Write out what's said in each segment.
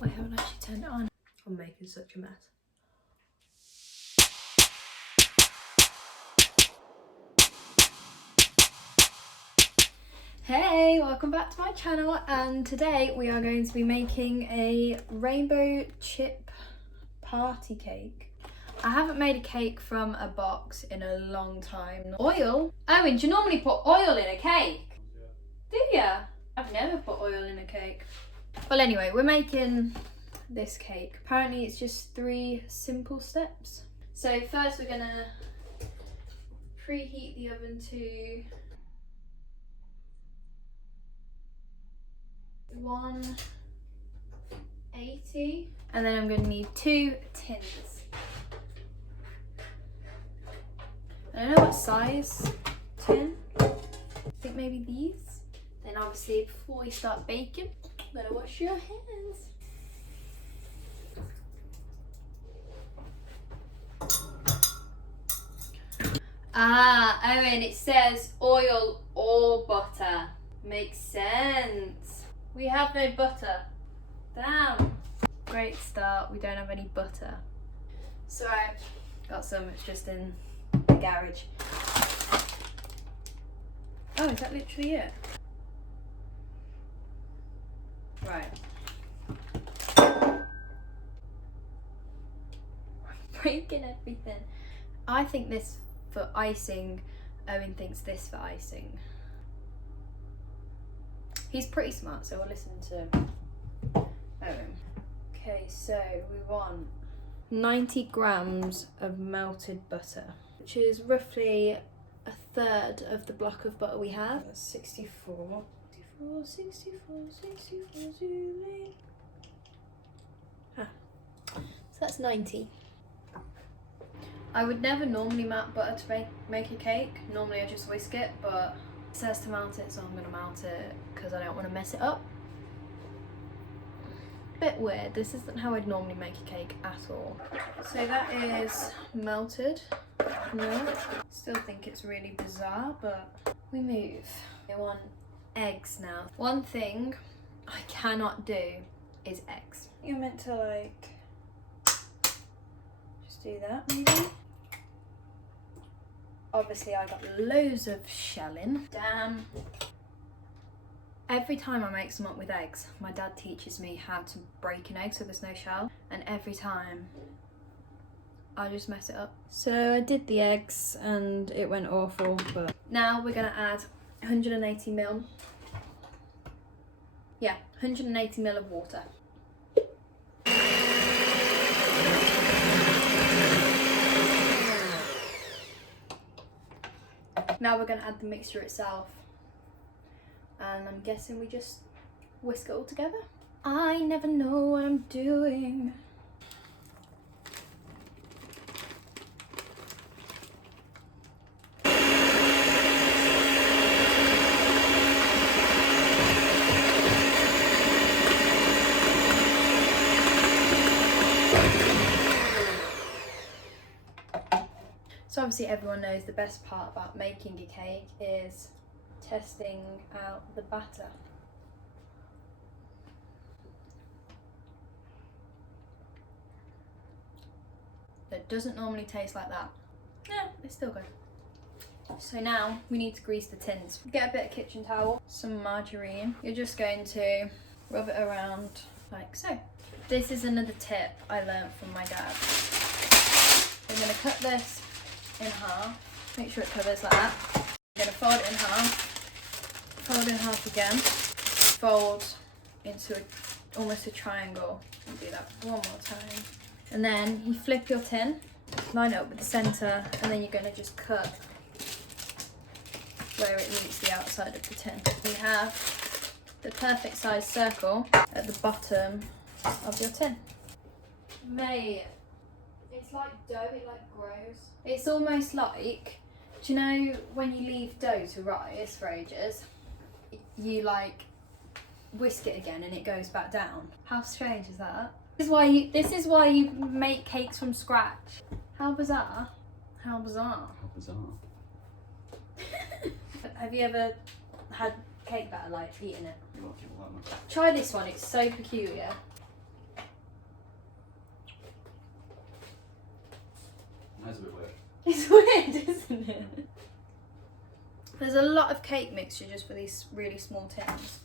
I haven't actually turned it on. I'm making such a mess. Hey, welcome back to my channel, and today we are going to be making a rainbow chip party cake. I haven't made a cake from a box in a long time. Oil? Owen, do you normally put oil in a cake? Do ya? I've never put oil in a cake. Well, anyway, we're making this cake. Apparently it's just 3 simple steps. So first we're gonna preheat the oven to 180, and then I'm going to need 2 tins. I don't know what size tin. I think maybe these. Then obviously before we start baking, better wash your hands. Ah, Owen, it says oil or butter. Makes sense. We have no butter. Damn. Great start. We don't have any butter. So I got some. It's just in the garage. Oh, is that literally it? Right. I'm breaking everything. I think this for icing. Owen thinks this for icing. He's pretty smart, so we'll listen to Owen. Okay, so we want 90 grams of melted butter, which is roughly 1/3 of the block of butter we have. 64. So that's 90. I would never normally melt butter to make a cake. Normally I just whisk it, but it says to melt it, so I'm gonna melt it because I don't want to mess it up. Bit weird. This isn't how I'd normally make a cake at all. So that is melted milk. Still think it's really bizarre, but we move. I want eggs now. One thing I cannot do is eggs. You're meant to like just do that maybe. Obviously I got loads of shelling. Damn. Every time I make some up with eggs, my dad teaches me how to break an egg so there's no shell, and every time I just mess it up. So I did the eggs and it went awful, but now we're gonna add 180 ml. Yeah, 180 ml of water. Now we're gonna add the mixture itself. And I'm guessing we just whisk it all together. I never know what I'm doing. So obviously everyone knows the best part about making a cake is testing out the batter. It doesn't normally taste like that. Yeah, it's still good. So now we need to grease the tins. Get a bit of kitchen towel, some margarine. You're just going to rub it around like so. This is another tip I learned from my dad. I'm going to cut this in half. Make sure it covers like that. I'm going to fold it in half. Fold in half again, fold into almost a triangle, and do that one more time. And then you flip your tin, line it up with the centre, and then you're going to just cut where it meets the outside of the tin. You have the perfect size circle at the bottom of your tin. Mate, it's like dough, it like grows. It's almost like, do you know when you leave dough to rise for ages? You like whisk it again and it goes back down. How strange is that? This is why you make cakes from scratch. How bizarre. How bizarre. How bizarre. Have you ever had cake batter, like eating it? Try this one, it's so peculiar. That's a bit weird. It's weird, isn't it? There's a lot of cake mixture just for these really small tins.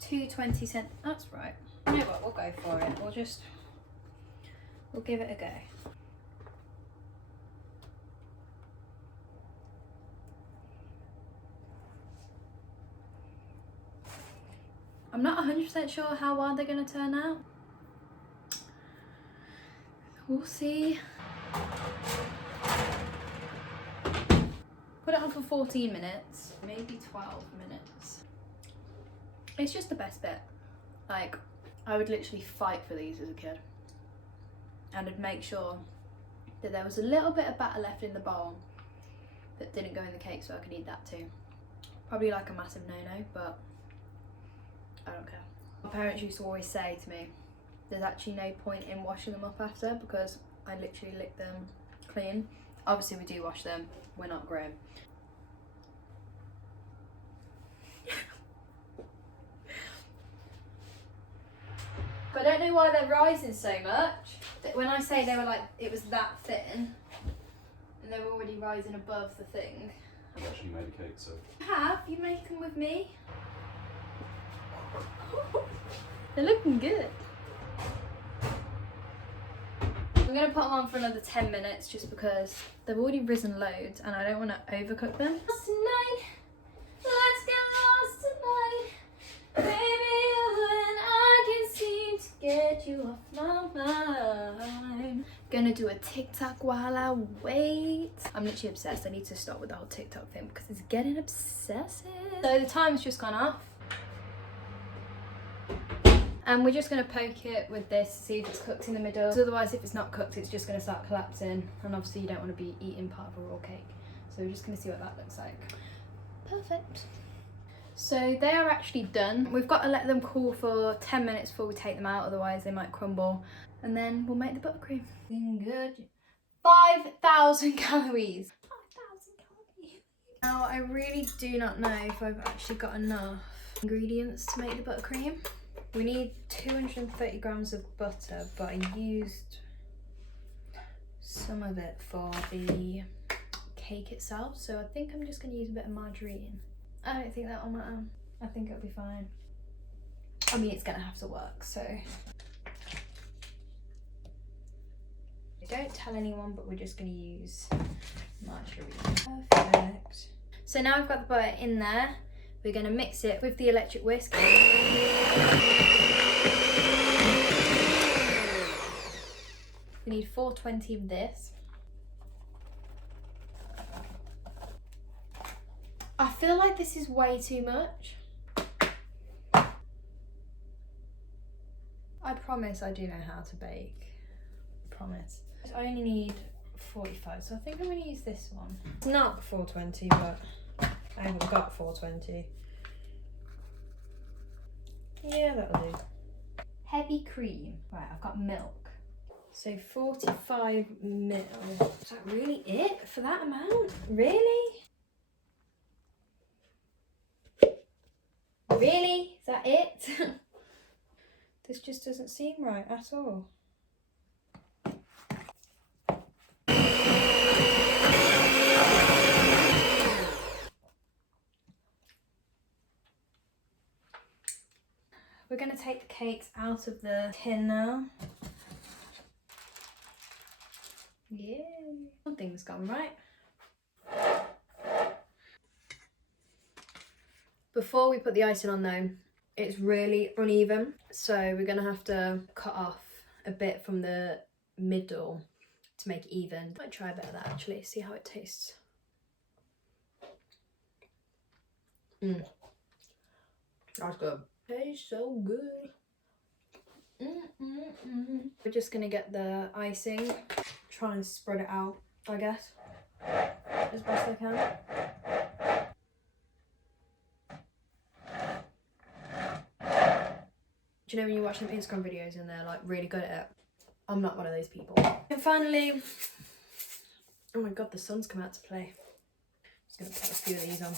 2.20. That's right. You know what? We'll go for it. We'll give it a go. I'm not 100% sure how well they're going to turn out. We'll see. Put it on for 14 minutes, maybe 12 minutes. It's just the best bit. Like, I would literally fight for these as a kid. And I'd make sure that there was a little bit of batter left in the bowl that didn't go in the cake so I could eat that too. Probably like a massive no-no, but I don't care. My parents used to always say to me, there's actually no point in washing them up after because I literally lick them clean. Obviously we do wash them, we're not grown. But I don't know why they're rising so much. When I say they were like, it was that thin, and they were already rising above the thing. You actually made a cake, so. Have you make them with me? They're looking good. I'm going to put them on for another 10 minutes just because they've already risen loads and I don't want to overcook them. Tonight, let's get lost tonight. Baby, you and I can seem to get you off my mind. Gonna do a TikTok while I wait. I'm literally obsessed. I need to stop with the whole TikTok thing because it's getting obsessive. So the time's just gone off. And we're just going to poke it with this to see if it's cooked in the middle. Because otherwise, if it's not cooked, it's just going to start collapsing. And obviously, you don't want to be eating part of a raw cake. So we're just going to see what that looks like. Perfect. So they are actually done. We've got to let them cool for 10 minutes before we take them out. Otherwise, they might crumble. And then we'll make the buttercream. Good. 5,000 calories. 5,000 calories. Now, I really do not know if I've actually got enough ingredients to make the buttercream. We need 230 grams of butter, but I used some of it for the cake itself, so I think I'm just going to use a bit of margarine. I don't think that'll matter. I think it'll be fine. I mean, it's going to have to work, so. Don't tell anyone, but we're just going to use margarine. Perfect. So now I've got the butter in there. We're going to mix it with the electric whisk. We need 420 of this. I feel like this is way too much. I promise I do know how to bake. I promise. I only need 45, so I think I'm going to use this one. It's not 420, but I haven't got 420. Yeah, that'll do. Heavy cream. Right, I've got milk. So 45 mil. Is that really it for that amount? Really? Really? Is that it? This just doesn't seem right at all. We're going to take the cakes out of the tin now. Yeah. Something's gone right. Before we put the icing on though, it's really uneven. So we're going to have to cut off a bit from the middle to make it even. I might try a bit of that actually, see how it tastes. That's good. Tastes so good. We're just gonna get the icing, try and spread it out, I guess, as best I can. Do you know when you watch them Instagram videos and they're like really good at it? I'm not one of those people. And finally, oh my god, the sun's come out to play. Just gonna put a few of these on.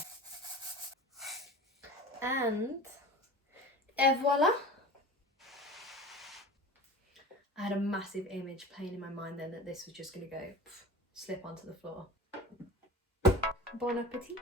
And voila. I had a massive image playing in my mind then that this was just going to go slip onto the floor. Bon appetit.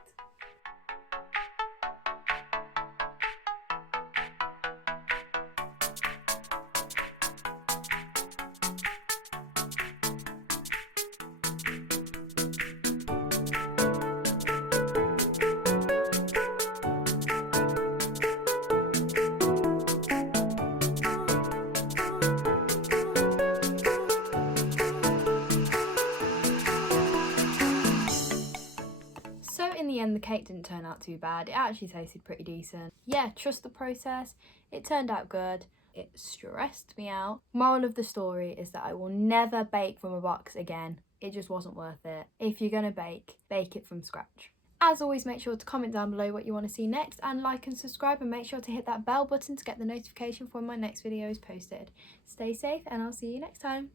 So in the end, the cake didn't turn out too bad. It actually tasted pretty decent. Yeah, trust the process. It turned out good. It stressed me out. Moral of the story is that I will never bake from a box again. It just wasn't worth it. If you're gonna bake, bake it from scratch. As always, make sure to comment down below what you want to see next, and like and subscribe, and make sure to hit that bell button to get the notification for when my next video is posted. Stay safe, and I'll see you next time.